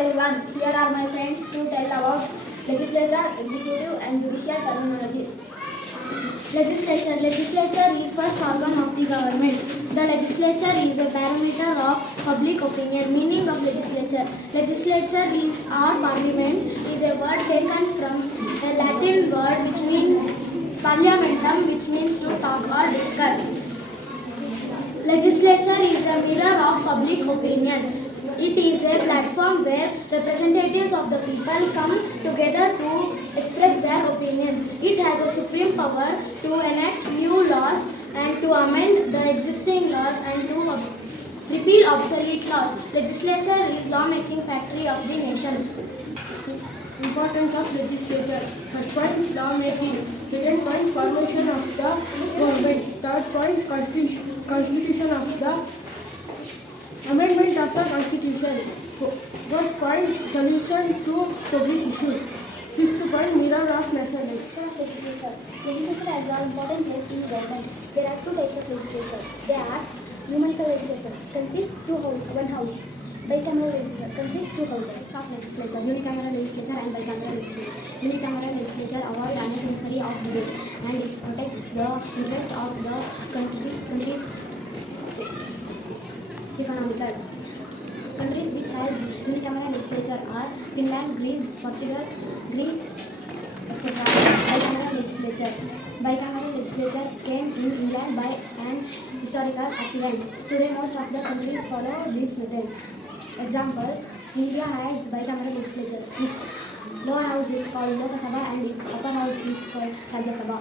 everyone, here are my friends to tell about legislature, executive and judicial terminologies. Legislature is first organ of the government. The legislature is a parameter of public opinion. Meaning of legislature. Legislature is or parliament is a word taken from a Latin word which means parliamentum, which means to talk or discuss. Legislature is a mirror of public opinion. It is a platform where representatives of the people come together to express their opinions. It has a supreme power to enact new laws and to amend the existing laws and to repeal obsolete laws. Legislature is lawmaking factory of the nation. Importance of legislature. First point, lawmaking. Second point, formation of the government. Third point, constitution of the amendment of the constitution. Fourth point, solution to public issues. Fifth point, mirror of national life. Structure of legislature. Legislature has an important place in government. There are two types of legislature. They are numerical legislature, consists one house. Bicameral legislature consists two houses. Soft legislature, unicameral legislature and bicameral legislature. Unicameral legislature avoid unnecessary of debate and it protects the interest of the country's economical. Countries which has unicameral legislature are Finland, Greece, Portugal, Greece, etc. Bicameral legislature. Bicameral legislature came in England by an historical accident. Today most of the countries follow this method. Example, India has bicameral legislature. Its lower house is called Lok Sabha and its upper house is called Rajya Sabha.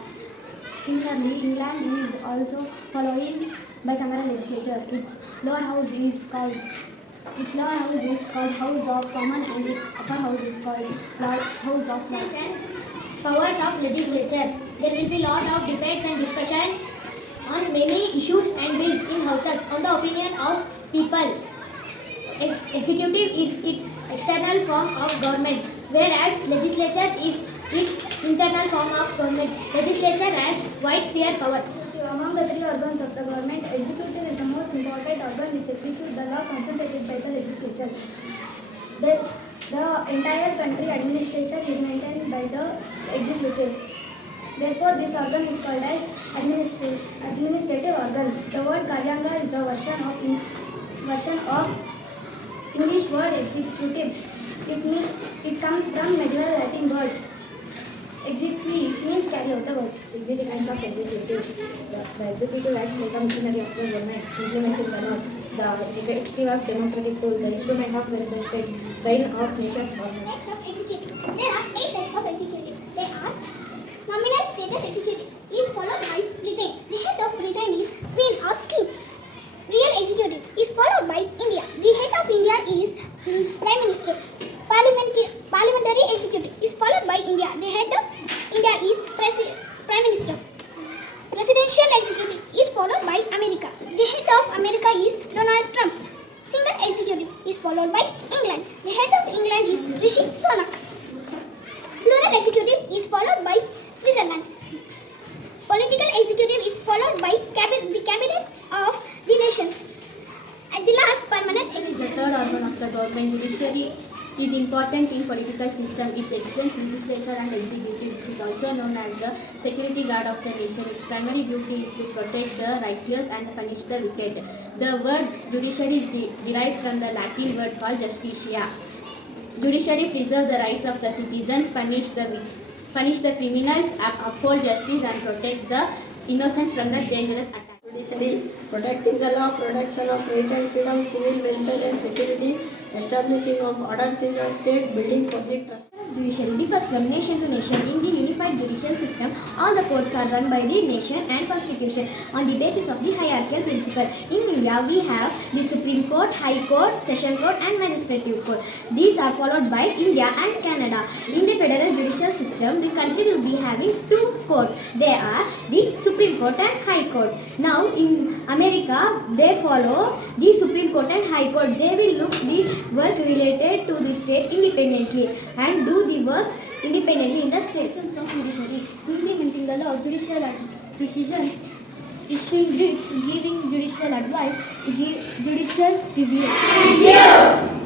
Similarly, England is also following bicameral legislature. Its lower house is called House of Commons and its upper house is called House of Lords. Powers of legislature. There will be lot of debates and discussion on many issues and bills in houses on the opinion of people. Executive is its external form of government, whereas legislature is its internal form of government. Legislature has wide sphere power. Among the three organs of the government, executive is the most important organ which executes the law consulted by the legislature. The entire country administration is maintained by the executive. Therefore, this organ is called as administrative organ. The word Karyanga is the version of English word executive. It comes from medieval Latin word. Executive means carry out the work. Significance of executive. The executive acts like a machinery of the government, implementing the laws. The effective of democratic tool, the instrument of welfare state, sign of nation's government. Types of executive. There are 8 types of executive. They are nominal status executive is followed by Britain. The head of Britain is Queen or King. Real executive is followed by India. The head of India is Prime Minister. Parliamentary executive is followed by India. The head of India is Prime Minister. Presidential executive is followed by America. The head of America is Donald Trump. Single executive is followed by England. The head of England is Rishi Sunak. Plural executive is followed by Switzerland. Political executive is followed by the cabinets of the nations. And the last, permanent executive. The third organ of the government, judiciary, is important in political system. It explains legislature and executive, which is also known as the security guard of the nation. Its primary duty is to protect the righteous and punish the wicked. The word judiciary is derived from the Latin word called justitia. Judiciary preserves the rights of the citizens, punish the criminals, uphold justice and protect the innocents from the dangerous attack. Judiciary, protecting the law, protection of right and freedom, civil welfare and security, establishing of orders in the state, building public trust. Judiciary differs from nation to nation. In the unified judicial system, all the courts are run by the nation and constitution on the basis of the hierarchical principle. In India, we have the Supreme Court, High Court, Session Court and Magistrative Court. These are followed by India and Canada. In the federal judicial system, the country will be having two courts. They are the Supreme Court and High Court. Now, in America, they follow the Supreme Court and High Court. They will look the work related to the state independently and do the work independently in the state. Of judiciary, implementing the law, judicial decision, issuing writs, giving judicial advice, judicial review.